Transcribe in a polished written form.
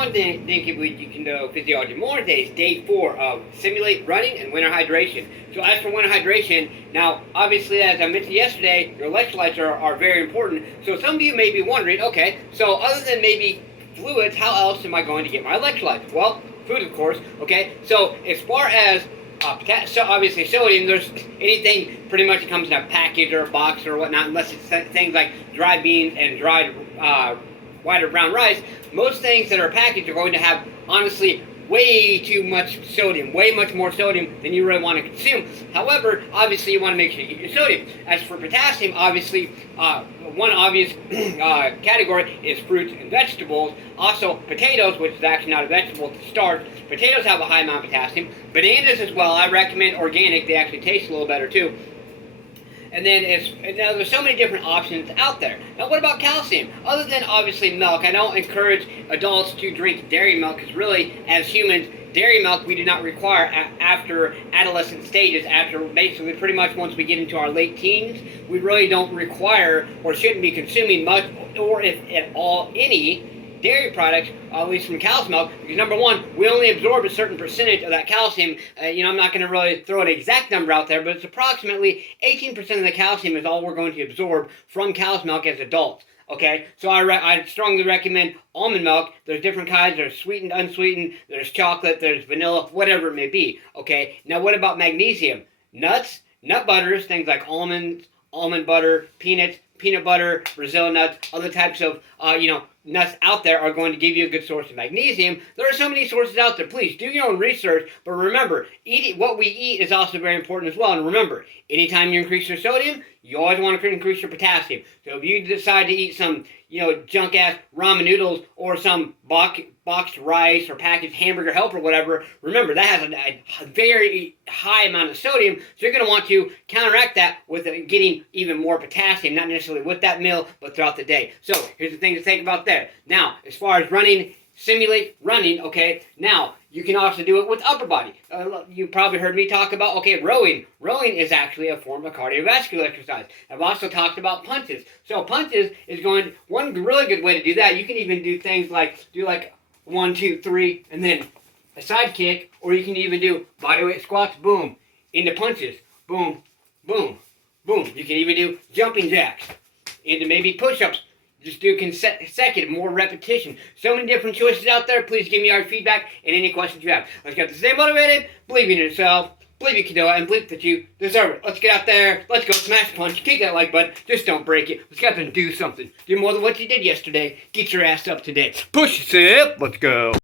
one thing you can do physiology more today is day 4 of simulate running and winter hydration. So as for winter hydration, now obviously as I mentioned yesterday, your electrolytes are very important. So some of you may be wondering, okay, so other than maybe fluids, how else am I going to get my electrolytes? Well, food of course, okay? So as far as so obviously sodium, there's anything pretty much that comes in a package or a box or whatnot, unless it's things like dried beans and dried white or brown rice. Most things that are packaged are going to have, honestly, way too much sodium, way much more sodium than you really want to consume. However, obviously you want to make sure you get your sodium. As for potassium, obviously, one obvious category is fruits and vegetables. Also, potatoes, which is actually not a vegetable to start. Potatoes have a high amount of potassium. Bananas as well. I recommend organic. They actually taste a little better too. And then now there's so many different options out there. Now what about calcium? Other than obviously milk, I don't encourage adults to drink dairy milk because really, as humans, dairy milk we do not require after adolescent stages, after basically pretty much once we get into our late teens, we really don't require or shouldn't be consuming much, or if at all any, dairy products, at least from cow's milk, because number one, we only absorb a certain percentage of that calcium. I'm not going to really throw an exact number out there, but it's approximately 18% of the calcium is all we're going to absorb from cow's milk as adults. Okay, so I strongly recommend almond milk. There's different kinds. There's sweetened, unsweetened, there's chocolate, there's vanilla, whatever it may be. Okay, now what about magnesium? Nuts, nut butters, things like almonds, almond butter, peanuts, peanut butter, Brazil nuts, other types of, nuts out there are going to give you a good source of magnesium. There are so many sources out there. Please do your own research, but remember, what we eat is also very important as well. And remember, anytime you increase your sodium, you always want to increase your potassium. So if you decide to eat some, junk-ass ramen noodles or some boxed rice or packaged hamburger help or whatever, remember, that has a very high amount of sodium, so you're going to want to counteract that with getting even more potassium, not necessarily with that meal, but throughout the day. So here's the thing to think about there. Now, as far as running, simulate running, okay, now, you can also do it with upper body. You probably heard me talk about, okay, rowing. Rowing is actually a form of cardiovascular exercise. I've also talked about punches. So punches is one really good way to do that. You can even do things like, 1, 2, 3, and then a side kick, or you can even do bodyweight squats, boom, into punches, boom, boom, boom. You can even do jumping jacks, into maybe push-ups. Just do consecutive, more repetition. So many different choices out there. Please give me your feedback and any questions you have. Let's get to stay motivated, believe in yourself, believe you can do it, and believe that you deserve it. Let's get out there. Let's go smash punch. Kick that like button. Just don't break it. Let's get out there and do something. Do more than what you did yesterday. Get your ass up today. Push yourself. Let's go.